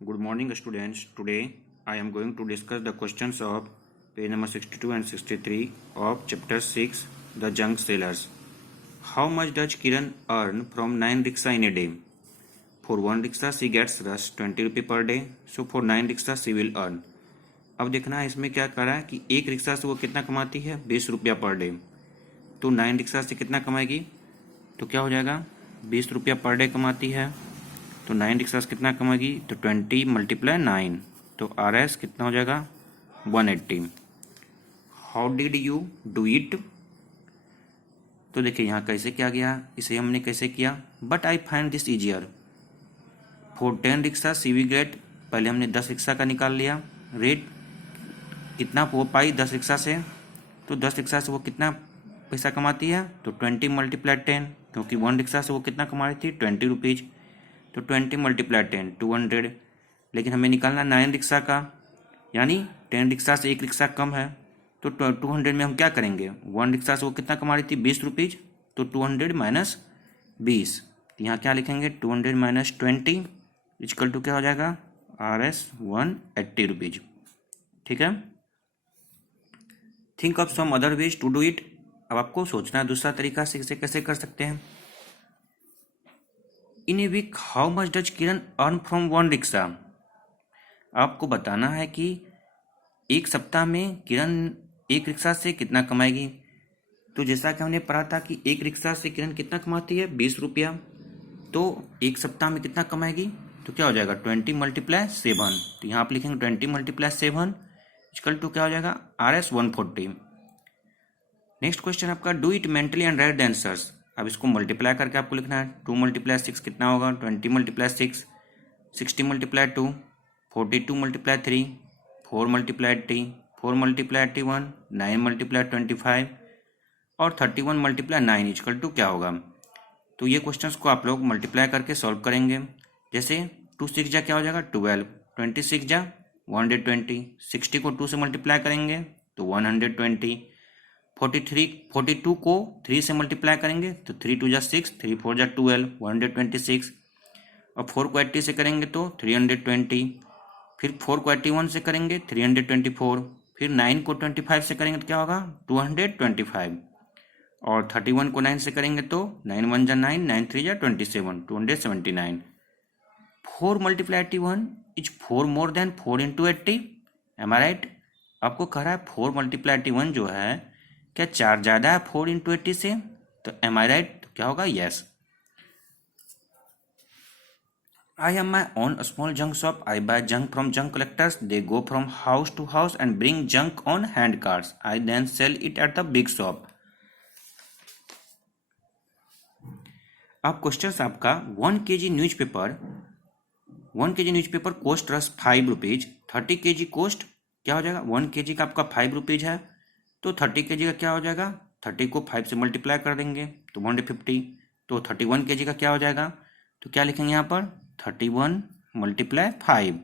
Good morning, students. Today I am going to discuss the questions of page number 62 and 63 of chapter 6, The Junk Sellers. How much does Kiran earn from 9 rickshaw in a day? For 1 rickshaw she gets rush 20 रुपये per day. So for 9 rickshaw she will earn. अब देखना है इसमें क्या कर रहा है कि एक रिक्शा से वो कितना कमाती है 20 रुपया पर डे। तो 9 रिक्शा से कितना कमाएगी, तो क्या हो जाएगा 20 रुपया पर डे कमाती है। तो 9 रिक्शा से कितना कमाएगी, तो 20 × 9, तो RS कितना हो जाएगा 180। How did you do it, तो देखिए यहाँ कैसे किया गया, इसे हमने कैसे किया, but I find this easier. For 10 rickshaw सी वी गेट, पहले हमने 10 रिक्शा का निकाल लिया, रेट कितना वो पाई 10 रिक्शा से, तो 10 रिक्शा से वो कितना पैसा कमाती है, तो 20 × 10, क्योंकि 1 रिक्शा से वो कितना कमा रही थी 20 रुपीज़, तो 20 × 10 200। लेकिन हमें निकालना 9 रिक्शा का, यानी 10 रिक्शा से एक रिक्शा कम है, तो 200 में हम क्या करेंगे, 1 रिक्शा से वो कितना कमा रही थी 20 रुपीज़, तो 200 - 20, यहाँ क्या लिखेंगे 200 - 20 इक्वल टू क्या हो जाएगा RS 180 रुपीज़। ठीक है, think of some other ways to do it. अब आपको सोचना है दूसरा तरीका से इसे कैसे कर सकते हैं। In a week how much does Kiran earn from 1 rickshaw, आपको बताना है कि एक सप्ताह में किरण एक रिक्शा से कितना कमाएगी। तो जैसा कि हमने पढ़ा था कि एक रिक्शा से किरण कितना कमाती है 20 रुपया, तो एक सप्ताह में कितना कमाएगी, तो क्या हो जाएगा 20 × 7, तो यहाँ आप लिखेंगे 20 × 7 इक्वल टू क्या हो जाएगा RS 140। नेक्स्ट क्वेश्चन आपका, do it mentally and right the answers. अब इसको मल्टीप्लाई करके आपको लिखना है, 2 × 6 कितना होगा 20 × 6, 60 × 2, 42 × 3, 4 × 3, 4 × 81, 9 × 25 और 31 × 9 इक्वल टू क्या होगा। तो ये क्वेश्चंस को आप लोग मल्टीप्लाई करके सॉल्व करेंगे। जैसे 2 × 6 जा क्या हो जाएगा 12, 26 जा 120, 60 को 2 से मल्टीप्लाई करेंगे तो 120, 42 को 3 से मल्टीप्लाई करेंगे तो 3 × 2 = 6, 3 × 4 = 12, 126, और 4 को 80 से करेंगे तो 320, फिर 4 को 81 से करेंगे 324, फिर 9 को 25 से करेंगे तो क्या होगा 225, और 31 को 9 से करेंगे तो 9 × 1 = 9, 9 × 3 = 27, 279। 4 × 81 is 4 more than 4 × 80, am I right. आपको कह रहा है 4 × 81 जो है क्या 4 ज़्यादा है 4 × 80 से, तो एम आई राइट, तो क्या होगा yes. I am my own small junk shop. I buy junk from junk collectors. They go from house to house and bring junk on hand cars. I then sell it at the big shop. अब question आपका 1 kg newspaper, 1 kg newspaper cost Rs 5 rupees, 30 kg coast क्या हो जाएगा 1 kg का आपका 5 rupees है, तो 30 kg का क्या हो जाएगा, 30 को 5 से मल्टीप्लाई कर देंगे तो 150, तो 31 kg का क्या हो जाएगा, तो क्या लिखेंगे यहाँ पर 31 × 5,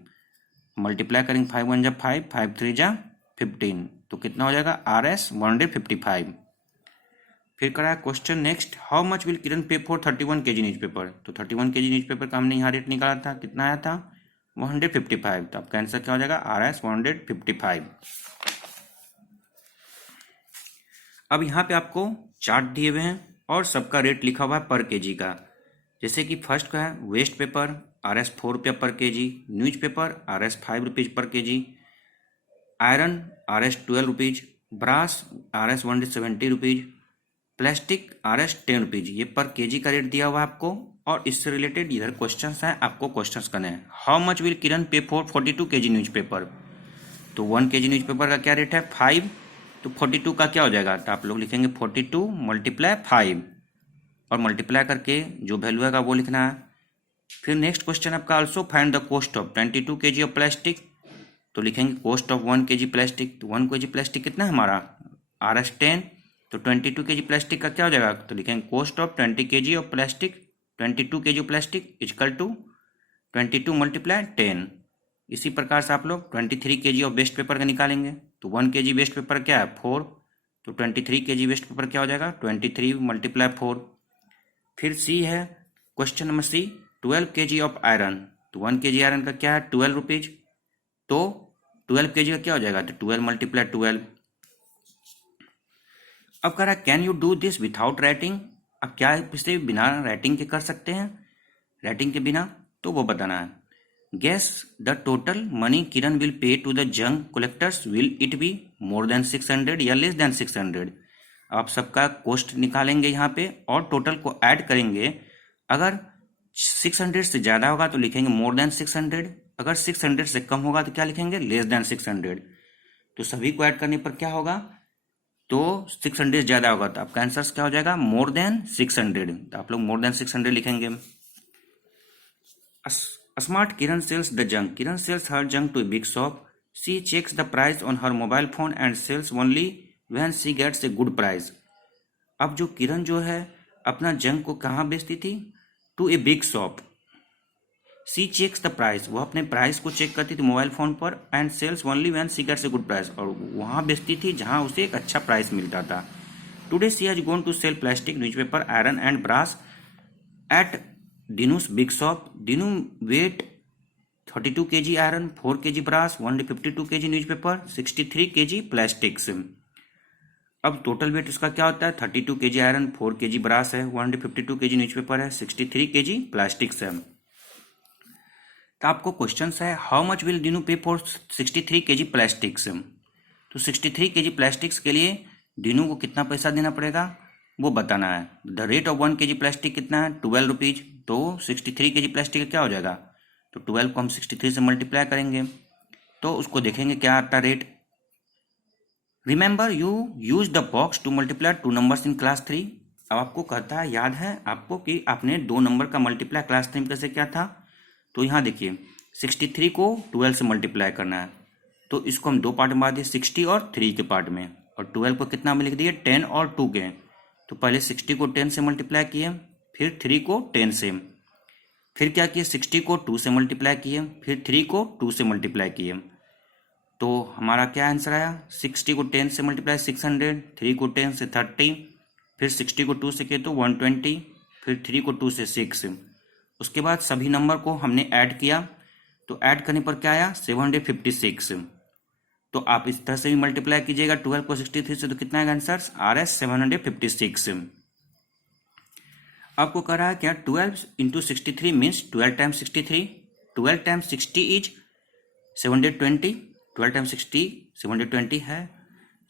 मल्टीप्लाई करेंगे 5 × 1 = 5, 5 × 3 = 15, तो कितना हो जाएगा RS 155। फिर करा है question next, how much will Kiran pay for 31 kg newspaper. तो 31 kg न्यूज़पेपर का हमने यहाँ रेट निकाला था, कितना आया था 155, तो आपका आंसर क्या हो जाएगा RS 155। अब यहाँ पे आपको चार्ट दिए हुए हैं और सबका रेट लिखा हुआ है पर केजी का। जैसे कि फर्स्ट का है वेस्ट पेपर RS 4 रुपया per KG, newspaper RS 5 rupees per KG, iron RS 12 rupees, brass RS 170 rupees, plastic RS 10 rupees. ये पर केजी का रेट दिया हुआ है आपको, और इससे रिलेटेड इधर क्वेश्चंस हैं, आपको क्वेश्चंस करने हैं। How much will Kiran pay for 42 kg newspaper, तो 1 kg न्यूज़पेपर का क्या रेट है 5, तो 42 का क्या हो जाएगा, तो आप लोग लिखेंगे 42 × 5 और मल्टीप्लाई करके जो वैल्यू आएगा वो लिखना है। फिर नेक्स्ट क्वेश्चन आपका also find the cost of 22 kg of plastic, तो लिखेंगे कॉस्ट ऑफ 1 kg प्लास्टिक, तो 1 kg प्लास्टिक कितना है हमारा RS 10, तो 22 kg प्लास्टिक का क्या हो जाएगा, तो लिखेंगे cost of 20 kg of plastic, 22 kg of plastic equal to 22 × 10। इसी प्रकार से आप लोग 23 kg ऑफ वेस्ट पेपर का निकालेंगे, तो 1 kg वेस्ट पेपर क्या है 4, तो 23 kg वेस्ट पेपर क्या हो जाएगा 23 × 4। फिर सी है question number C, 12 kg of iron, तो 1 kg आयरन का क्या है 12 रुपीज, तो 12 kg का क्या हो जाएगा, तो 12 मल्टीप्लाई 12। अब कह रहा है can you do this without writing, अब क्या इसे बिना राइटिंग के कर सकते हैं, राइटिंग के बिना, तो वो बताना है। Guess the total money Kiran will pay to the junk collectors, will it be more than 600 या लेस देन 600। आप सबका कॉस्ट निकालेंगे यहाँ पे और टोटल को ऐड करेंगे। अगर 600 से ज़्यादा होगा तो लिखेंगे मोर देन 600, अगर 600 से कम होगा तो क्या लिखेंगे, लेस देन 600। तो सभी को ऐड करने पर क्या होगा, तो 600 ज़्यादा होगा तो आपका आंसर क्या हो जाएगा, मोर देन 600। तो आप लोग मोर देन 600 लिखेंगे। Smart Kiran sells the junk, Kiran sells her junk to a big shop, she checks the price on her mobile phone and sells only when she gets a good price. अब जो किरण जो है अपना जंक को कहाँ बेचती थी, to a big shop, she checks the price, वो अपने प्राइस को चेक करती थी मोबाइल फोन पर, and sells only when she gets a good price, और वहाँ बेचती थी जहाँ उसे एक अच्छा प्राइस मिलता था। Today she has gone to sell plastic newspaper iron and brass at Dinu's big shop. Dinu weighed 32 kg iron, 4 kg brass, 152 kg newspaper, 63 kg plastics। अब टोटल वेट उसका क्या होता है, 32 kg आयरन, 4 kg ब्रास है, 152 kg newspaper है, 63 kg plastics है। तो आपको क्वेश्चन है हाउ मच विल दिनू पे फॉर 63 kg प्लास्टिक्स। तो 63 kg प्लास्टिक्स के लिए दिनू को कितना पैसा देना पड़ेगा वो बताना है। The rate of 1 kg plastic कितना है, 12 रुपीज, तो 63 kg प्लास्टिक का क्या हो जाएगा, तो 12 को हम 63 से मल्टीप्लाई करेंगे तो उसको देखेंगे क्या आता rate. Remember you use the box to multiply 2 numbers in class 3। अब आपको कहता है, याद है आपको कि आपने 2 नंबर का मल्टीप्लाई क्लास 3 में कैसे क्या था, तो यहाँ देखिए 63 को 12 से मल्टीप्लाई करना है, तो इसको हम 2 पार्ट में बांट दिए, 60 और 3 के पार्ट में, और 12 को कितना में लिख दिए 10 और 2 के। तो पहले 60 को 10 से मल्टीप्लाई किए, फिर 3 को 10 से, फिर क्या किए 60 को 2 से मल्टीप्लाई किए, फिर 3 को 2 से मल्टीप्लाई किए, तो हमारा क्या आंसर आया, 60 को 10 से मल्टीप्लाई 600, 3 को 10 से 30, फिर 60 को 2 से किए तो 120, फिर 3 को 2 से 6। उसके बाद सभी नंबर को हमने ऐड किया, तो ऐड करने पर क्या आया 756। तो आप इस तरह से भी मल्टीप्लाई कीजिएगा 12 को 63 से, तो कितना आएगा आंसर, RS 756। आपको कह रहा है क्या 12 into 63 means 12 times 63, 12 times 60 is 720, 12 times 60 720 है।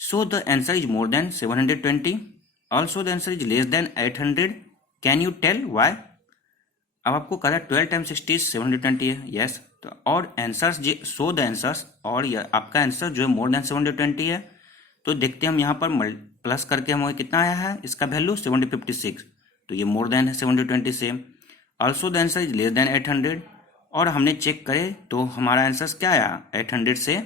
So the answer is more than 720, also the answer is less than 800, can you tell why. अब आपको कह रहा है 12 टाइम्स 60 720 है, यस, तो और आंसर्स सो द आंसर्स, और आपका आंसर जो है मोर देन 720 है, तो देखते हैं हम यहाँ पर प्लस करके हमें कितना आया है, इसका वैल्यू 756, तो ये मोर देन है 720 से। Also the answer is less than 800, और हमने चेक करे तो हमारा आंसर क्या आया 800 से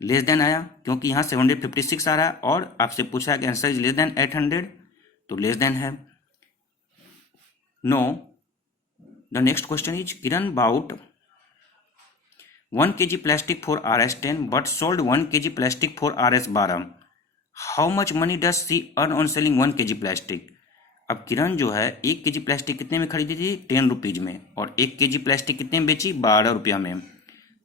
लेस देन आया, क्योंकि यहाँ 756 आ रहा है और आपसे पूछा कि आंसर इज लेस देन 800, तो लेस देन है। Now the next question is Kiran bought 1 kg plastic for RS10 but sold 1 kg plastic for RS12. How much money does she earn on selling 1 kg plastic? अब किरण जो है 1 kg plastic कितने में खरीदी थी 10 rupees में, और 1 kg प्लास्टिक कितने में बेची 12 रुपया में।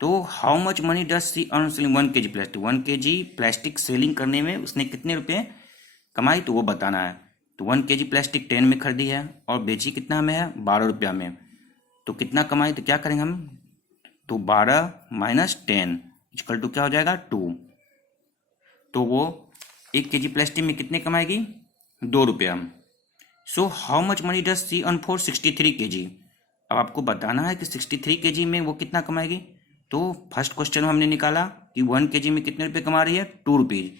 तो how much money does she earn selling 1 kg plastic, 1 kg plastic selling करने में उसने कितने रुपए कमाई, तो वो बताना है। तो 1 kg प्लास्टिक 10 में खरीदी है और बेची कितना में है 12 रुपया में, तो कितना कमाई, तो क्या करेंगे हम, तो 12 माइनस 10 इक्वल टू क्या हो जाएगा 2, तो वो 1 kg प्लास्टिक में कितने कमाएगी 2 रुपया। So how much money does she earn for 63 kg। अब आपको बताना है कि 63 kg में वो कितना कमाएगी, तो फर्स्ट क्वेश्चन में हमने निकाला कि 1 kg में कितने रुपए कमा रही है 2 रुपीज,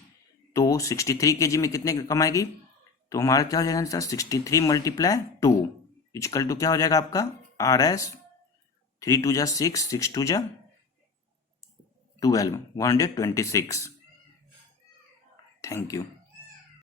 तो 63 kg में कितने कमाएगी, तो हमारा क्या हो जाएगा आंसर 63 मल्टीप्लाई 2 इक्वल टू क्या हो जाएगा आपका RS 3 2 जा 6 6 2 जा 12 126। Thank you.